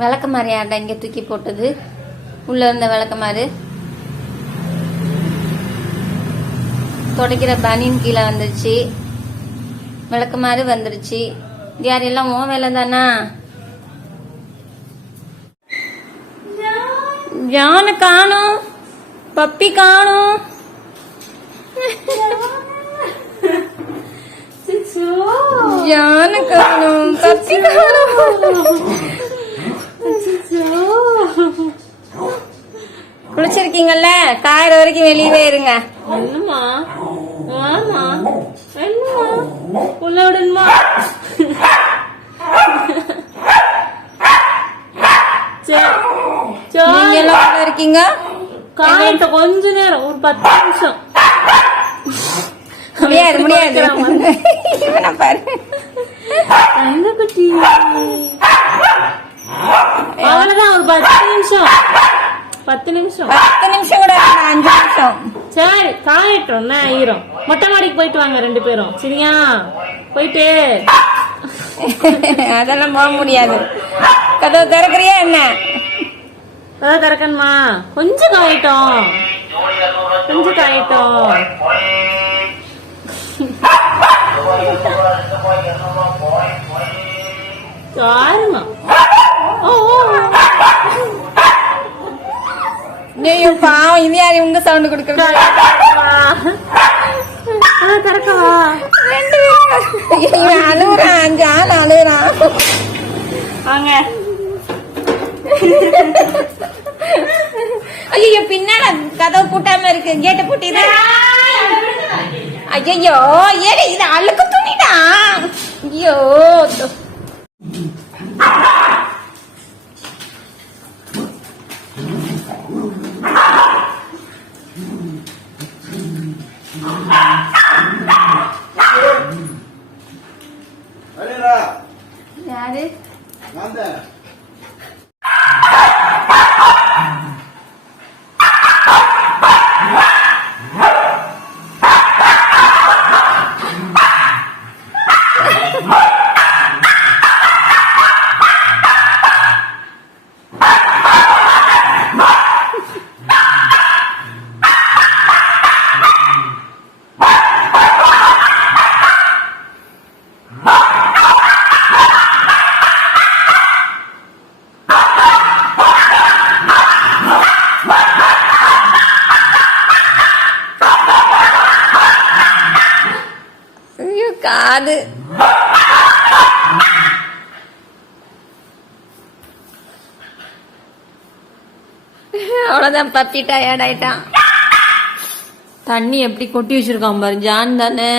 விளக்கமாறு யார்டா இங்க தூக்கி போட்டது? உள்ள இருந்த விளக்கமாறு துடைக்கிற பனியன் கீழே வந்துருச்சு. விளக்கமாறு வந்துருச்சு. யாரெல்லாம் உன் வேலை தானா? ஜானு காணும், பப்பி காணும். ஜானு காணும், பப்பி காணும். குளிச்சிருக்கீங்கல்ல, காயிற வரைக்கும் வெளியவே இருங்க. என்னமா ஆமா என்னமா உள்ள விடணுமா? நீங்க எல்லாம் இருக்கீங்க. காயிட்ட கொஞ்ச நேரம், ஒரு 10 நிமிஷம். முடியாது முடியாது. பாரு தங்க குட்டி, அவ்வளவுதான். ஒரு 10 நிமிஷம், 10 நிமிஷம், 10 நிமிஷம் கூட 5 நிமிஷம். சரி காயட்டும். ஈரம். மொட்டை மாடிக்கு போயிட்டு வாங்க 2 பேரும், சரியா? போயிட்டு அதெல்லாம் போக முடியாது. கதவு திறக்கிறியா என்ன? கதவு திறக்கணுமா? கொஞ்சம் காயட்டும், கொஞ்சம் காயட்டும். காரணம் நீயும் பாவம். இது யாரு உங்க சவுண்ட் கொடுக்கறது? திறக்கவா? 2 பேரும் அழுகுறான். ஜான் அழுகுறான். வாங்க. ஐயோ பின்னால கதவு பூட்டாம இருக்கு. கேட்ட பூட்டிடு. ஐயோ ஏடி இது அழுக்கு துணிடா. ஐயோ யாரு? காது அவ்வளவுதான். பப்பி டயர்ட் ஆயிட்டான். தண்ணி எப்படி கொட்டி வச்சிருக்கான் பாரு. ஜான் தானே.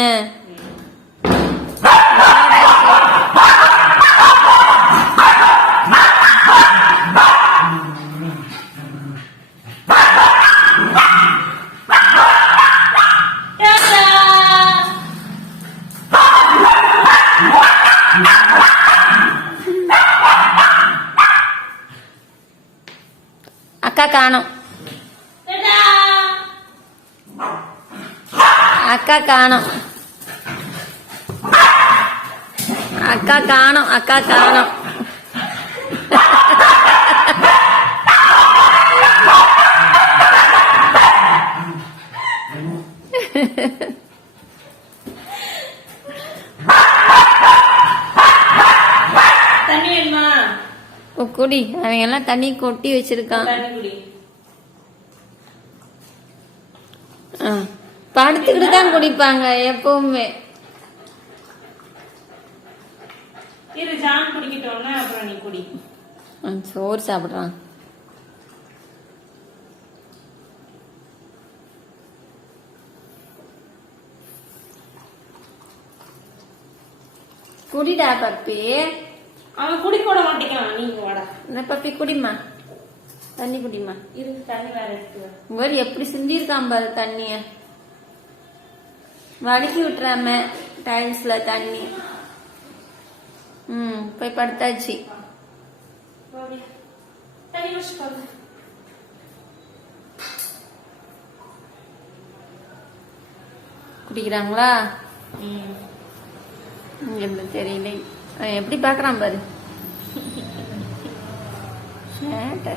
அக்கா காணோம், அக்கா காணோம், அக்கா காணோம், அக்கா காணோம். தண்ணி வேணுமா? குடி. அவங்க எல்லாம் தண்ணி கொட்டி வச்சிருக்கான். படுத்துக்கிட்டு தான் குடிப்பாங்க எப்பவுமே. சோறு சாப்பிடுறான். குடிடா பப்பி. அவன் குடி போட மாட்டேங்கிறான். நீங்க வாடா. என்ன பப்பி குடிமா, தண்ணி குடிமா. இருக்கு தண்ணி வேற இருக்கு. உங்க எப்படி சிந்திருக்கான் பாரு தண்ணிய. வலிக்கி விட்டுறாம டைல்ஸ்ல தண்ணி. போய் படுத்தாச்சு. குடிக்கிறாங்களா? ம். இங்க தெரியல அவன் எப்படி பாக்குறான் பாரு சேட்டை